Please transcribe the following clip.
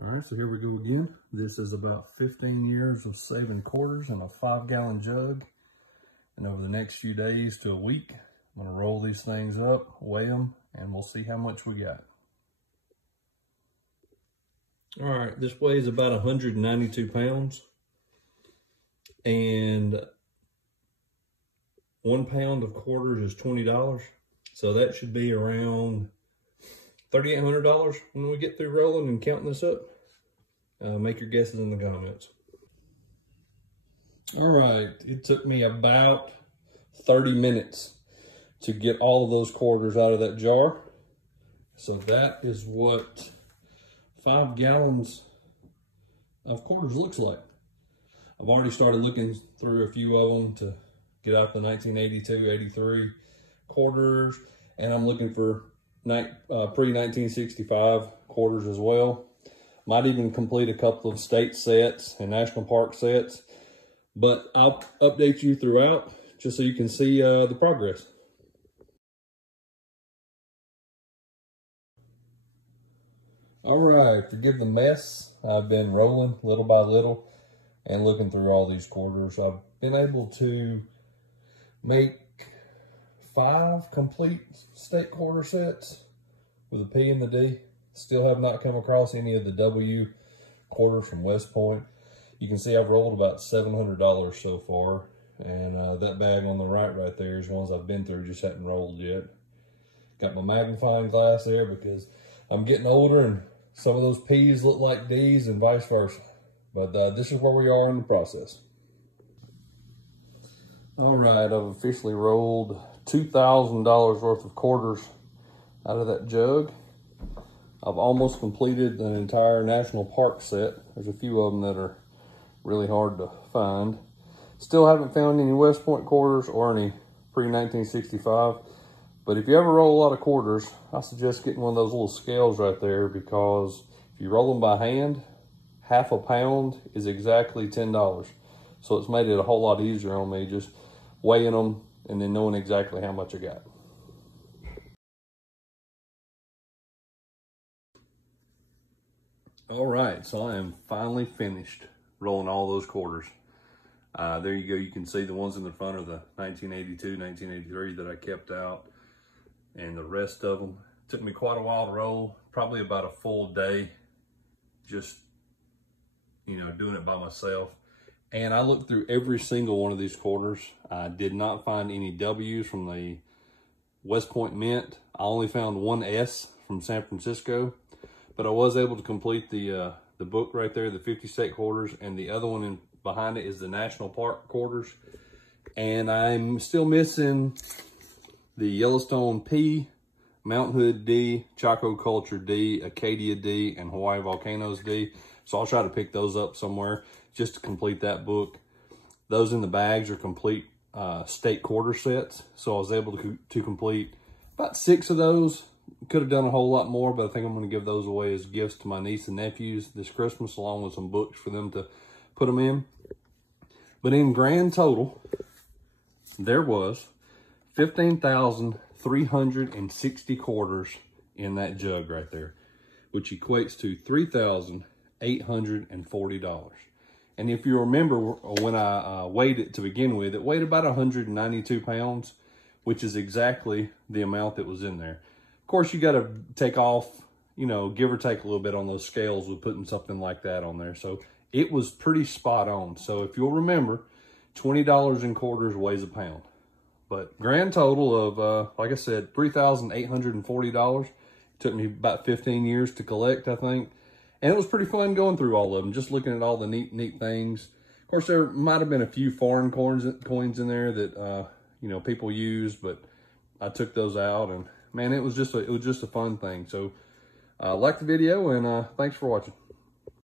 All right, so here we go again. This is about 15 years of saving quarters in a 5-gallon jug. And over the next few days to a week, I'm gonna roll these things up, weigh them, and we'll see how much we got. All right, this weighs about 192 pounds. And 1 pound of quarters is $20. So that should be around $3,800 when we get through rolling and counting this up. Make your guesses in the comments. All right, it took me about 30 minutes to get all of those quarters out of that jar. So that is what 5 gallons of quarters looks like. I've already started looking through a few of them to get out the 1982, 83 quarters, and I'm looking for pre-1965 quarters as well. Might even complete a couple of state sets and national park sets, but I'll update you throughout just so you can see the progress. All right, forgive the mess. I've been rolling little by little and looking through all these quarters. I've been able to make 5 complete state quarter sets with a P and the D. Still have not come across any of the W quarters from West Point. You can see I've rolled about $700 so far. And that bag on the right there is ones I've been through, just hadn't rolled yet. Got my magnifying glass there because I'm getting older and some of those P's look like D's and vice versa. But this is where we are in the process. All right, I've officially rolled $2,000 worth of quarters out of that jug. I've almost completed an entire national park set. There's a few of them that are really hard to find. Still haven't found any West Point quarters or any pre-1965. But if you ever roll a lot of quarters, I suggest getting one of those little scales right there, because if you roll them by hand, half a pound is exactly $10. So it's made it a whole lot easier on me just weighing them and then knowing exactly how much I got. All right, so I am finally finished rolling all those quarters. There you go. You can see the ones in the front of the 1982, 1983 that I kept out, and the rest of them. It took me quite a while to roll, probably about a full day, just, doing it by myself. And I looked through every single one of these quarters. I did not find any W's from the West Point Mint. I only found one S from San Francisco, but I was able to complete the book right there, the 50 state quarters, and the other one behind it is the national park quarters. And I'm still missing the Yellowstone P, Mount Hood D, Chaco Culture D, Acadia D, and Hawaii Volcanoes D. So I'll try to pick those up somewhere just to complete that book. Those in the bags are complete state quarter sets. So I was able to complete about 6 of those. Could have done a whole lot more, but I think I'm going to give those away as gifts to my niece and nephews this Christmas, along with some books for them to put them in. But in grand total, there was 15,360 quarters in that jug right there, which equates to $3,840. And if you remember, when I weighed it to begin with, it weighed about 192 pounds, which is exactly the amount that was in there. Of course, you got to take off, give or take a little bit on those scales with putting something like that on there. So it was pretty spot on. So if you'll remember, $20 in quarters weighs a pound. But grand total of, like I said, $3,840. Took me about 15 years to collect, I think. And it was pretty fun going through all of them, just looking at all the neat things. Of course, there might have been a few foreign coins in there that, people use, but I took those out, and man, it was just a fun thing. So like the video, and thanks for watching.